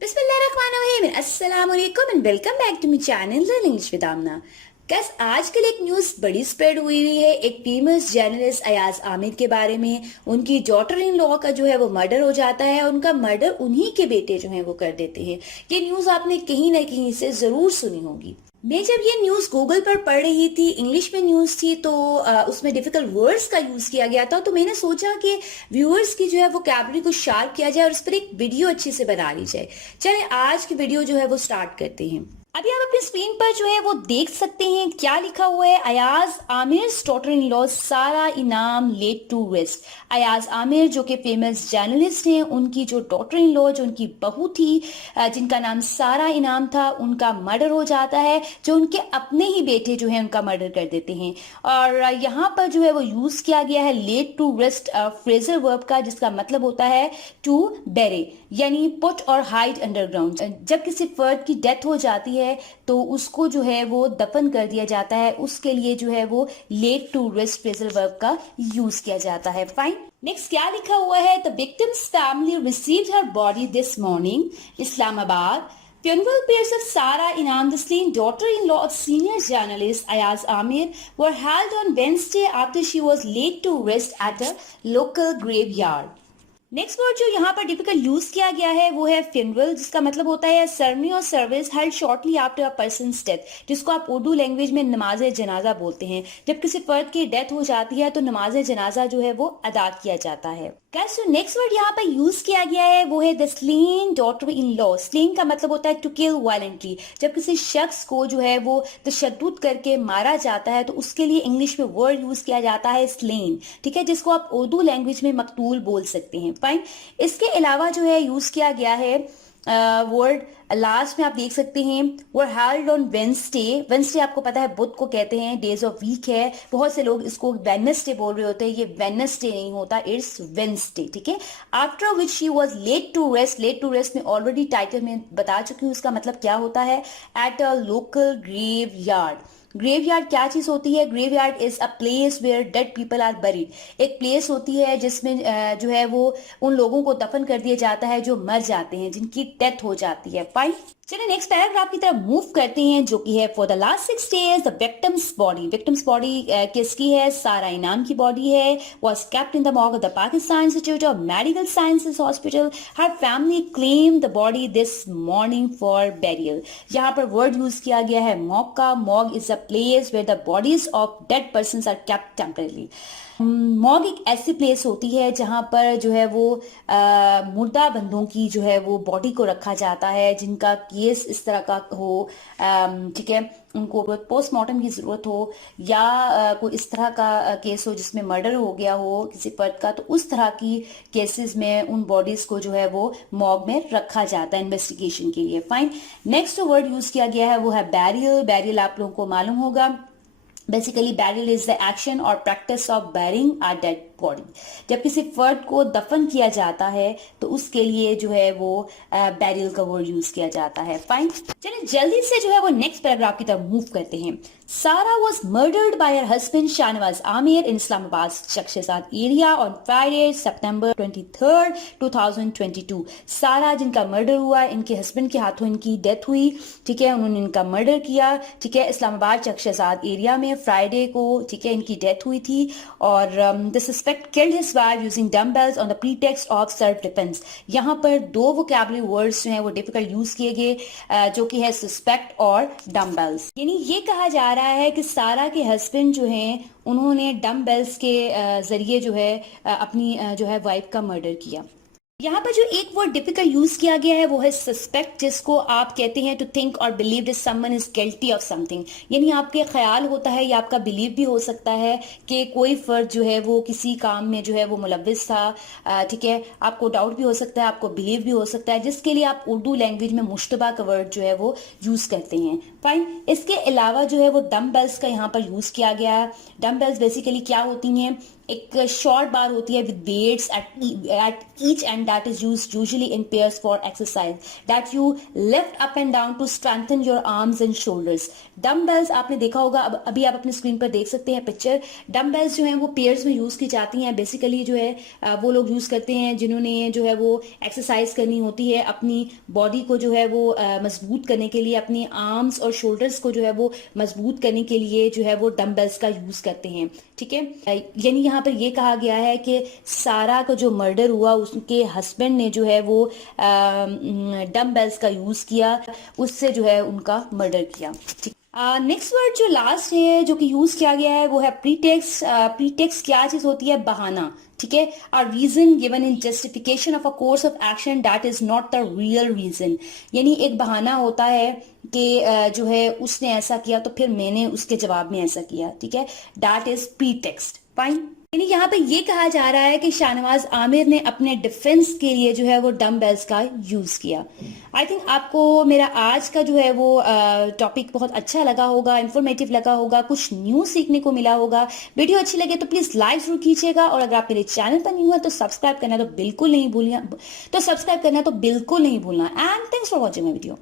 बिस्मिल्लाहिर्रहमानिर्रहीम, अस्सलाम वालेकुम and welcome back to my channel learn English with Amna. Guys, आजकल एक न्यूज़ बड़ी स्प्रेड हुई है एक फेमस जर्नलिस्ट अयाज आमिर के बारे में। उनकी डॉटर इन लॉ का जो है वो मर्डर हो जाता है। उनका मर्डर उन्हीं के बेटे जो है वो कर देते हैं। ये न्यूज़ आपने कहीं ना कहीं से जरूर सुनी होगी। मैं जब ये न्यूज़ गूगल पर पढ़ रही थी, इंग्लिश में न्यूज़ थी, तो उसमें डिफिकल्ट वर्ड्स का यूज़ किया गया था। तो मैंने सोचा कि व्यूअर्स की जो है वोकैबुलरी को शार्प किया जाए और उस पर एक वीडियो अच्छे से बना ली जाए। चले आज की वीडियो जो है वो स्टार्ट करते हैं। अभी आप अपनी स्क्रीन पर जो है वो देख सकते हैं क्या लिखा हुआ है। Ayaz Aamir daughter in law Sara Inam laid to rest. Ayaz Aamir जो कि फेमस जर्नलिस्ट हैं, उनकी जो डॉटर इन लॉ, जो उनकी बहू थी, जिनका नाम सारा इनाम था, उनका मर्डर हो जाता है। जो उनके अपने ही बेटे जो है उनका मर्डर कर देते हैं। और यहाँ पर जो है वो यूज किया गया है laid to rest phrasal verb का, जिसका मतलब होता है टू बेरे, यानी पुट और हाइड अंडरग्राउंड। जब किसी फर्द की डेथ हो जाती है तो उसको जो है वो दफन कर दिया जाता है, उसके लिए जो है वो laid to rest phrasal verb का यूज किया जाता है। फाइन, नेक्स्ट क्या लिखा हुआ है। The victim's family received her body this morning, Islamabad. Funeral prayers of Sara Inam, the slain daughter-in-law of senior journalist Ayaz Amir, were held on Wednesday after she was laid to rest at a local graveyard. Next word जो यहाँ पर difficult use किया गया है वो है funeral, जिसका मतलब होता है सरनी और service held shortly after a persons death, जिसको आप उर्दू लैंग्वेज में नमाज जनाजा बोलते हैं। जब किसी फर्द की डेथ हो जाती है तो नमाज जनाजा जो है वो अदा किया जाता है। नेक्स्ट वर्ड यहाँ पर यूज किया गया है वो है the slain daughter in law. Slain का मतलब होता है टू किल वायलेंटली। जब किसी शख्स को जो है वो तशद्दुद करके मारा जाता है तो उसके लिए इंग्लिश में वर्ड यूज किया जाता है स्लेन, ठीक है, जिसको आप उर्दू लैंग्वेज में मकतूल बोल सकते हैं। फाइन, इसके अलावा जो है यूज किया गया है वर्ड लास्ट में आप देख सकते हैं वो हेल्ड ऑन वेंसडे। वेंसडे आपको पता है बुध को कहते हैं, डेज ऑफ वीक है। बहुत से लोग इसको वेडनेसडे बोल रहे होते हैं, ये वेडनेसडे नहीं होता, इट्स वेंसडे, ठीक है। After which she was laid to rest. Laid to rest में ऑलरेडी टाइटल में बता चुकी हूँ उसका मतलब क्या होता है। At a local graveyard. Graveyard क्या चीज होती है। Graveyard is a place where dead people are buried. एक प्लेस होती है जिसमें जो है वो उन लोगों को दफन कर दिया जाता है जो मर जाते हैं, जिनकी डेथ हो जाती है। फाइन, चलिए नेक्स्ट पैराग्राफ की तरफ मूव करते हैं, जो कि है for the last 6 days the victim's body. Victim's body किसकी है? सारा इनाम की बॉडी है। Was kept in the morgue of the Pakistan institute of medical sciences hospital. Her family claim the body this morning for burial. यहाँ पर word use किया गया है morgue का। Morgue is a place where the bodies of dead persons are kept temporary. Morgue एक ऐसी place होती है जहां पर जो है वो मुर्दा बंदों की जो है वो बॉडी को रखा जाता है, जिनका केस इस तरह का हो, ठीक है, उनको पोस्टमार्टम की जरूरत हो या कोई इस तरह का केस हो जिसमें मर्डर हो गया हो किसी फर्द का, तो उस तरह की केसेस में उन बॉडीज को जो है वो मॉर्ग में रखा जाता है इन्वेस्टिगेशन के लिए। फाइन, नेक्स्ट वर्ड यूज किया गया है वो है बैरियल। बैरियल आप लोगों को मालूम होगा, basically burial is the action और practice of burying a dead body. जब किसी फर्द को दफन किया जाता है तो उसके लिए जो है वो बैरियल का वर्ड यूज किया जाता है। फाइन, चलिए जल्दी से जो है वो नेक्स्ट पैराग्राफ की तरफ मूव करते हैं। Sarah was murdered by her husband Shahnawaz Amir in Islamabad शख्सियात एरिया ऑन फ्राइडे सितंबर 23, 2022। सारा जिनका मर्डर हुआ, इनके हस्बैंड के हाथों इनकी डेथ हुई, ठीक है, उन्होंने इनका मर्डर किया, ठीक है, इस्लामाबाद शख्सियात एरिया में फ्राइडे को, ठीक है, इनकी डेथ हुई थी। और the suspect killed his wife using dumbbells on the pretext of self defence. यहाँ पर दो वोकैबुलरी वर्ड्स जो हैं वो डिफिकल्ट यूज किए गए, जो कि है सस्पेक्ट और डम्बेल्स। यानी ये कहा जा रहा है कि सारा के हस्बैंड जो हैं उन्होंने डम्बेल्स के जरिए जो है अपनी जो है वाइफ का मर्डर किया। यहाँ पर जो एक वर्ड डिफिकल्ट यूज किया गया है वो है सस्पेक्ट, जिसको आप कहते हैं टू थिंक और believe that someone is guilty of something. यानी आपके ख्याल होता है या आपका बिलीव भी हो सकता है कि कोई फर्द जो है वो किसी काम में जो है वो मुलव्विस था, ठीक है, आपको डाउट भी हो सकता है, आपको बिलीव भी हो सकता है, जिसके लिए आप उर्दू लैंग्वेज में मुश्तबा का वर्ड जो है वो यूज करते हैं। फाइन, इसके अलावा जो है वो डम्बेल्स का यहाँ पर यूज किया गया है। डम्बेल्स बेसिकली क्या होती हैं एक शॉर्ट बार होती है with weights at each end that is used usually in pairs for exercise that you lift up and down to strengthen your arms and shoulders. Dumbbells आपने देखा होगा, अभी आप अपने स्क्रीन पर देख सकते हैं पिक्चर। डम्बेल्स जो हैं वो पेयर्स में यूज की जाती हैं। बेसिकली जो है वो लोग यूज करते हैं जिन्होंने जो है वो एक्सरसाइज करनी होती है, अपनी बॉडी को जो है वो मजबूत करने के लिए, अपनी आर्म्स और शोल्डर्स को जो है वो मजबूत करने के लिए जो है वो डम्बेल्स का यूज करते हैं। ठीक है, यानी यहाँ पर ये कहा गया है कि सारा का जो मर्डर हुआ उसके हस्बैंड ने जो है वो डम्बेल्स का यूज किया, उससे जो है उनका मर्डर किया। ठीक, नेक्स्ट वर्ड जो लास्ट है जो कि यूज किया गया है वो है प्रीटेक्स्ट। प्रीटेक्स्ट क्या चीज होती है? बहाना। ठीक है, a reason given in justification of a course of action that is not the real reason। यानी एक बहाना होता है कि जो है उसने ऐसा किया तो फिर मैंने उसके जवाब में ऐसा किया। ठीक है, that is pretext। फाइन, यानी यहाँ पे ये कहा जा रहा है कि शाहनवाज आमिर ने अपने डिफेंस के लिए जो है वो डम्बेल्स का यूज किया। आई थिंक आपको मेरा आज का जो है वो टॉपिक बहुत अच्छा लगा होगा, इंफॉर्मेटिव लगा होगा, कुछ न्यू सीखने को मिला होगा। वीडियो अच्छी लगे तो प्लीज लाइक जरूर कीजिएगा, और अगर आप मेरे चैनल पर न्यू है तो सब्सक्राइब करना तो बिल्कुल नहीं भूलना and thanks for watching my video.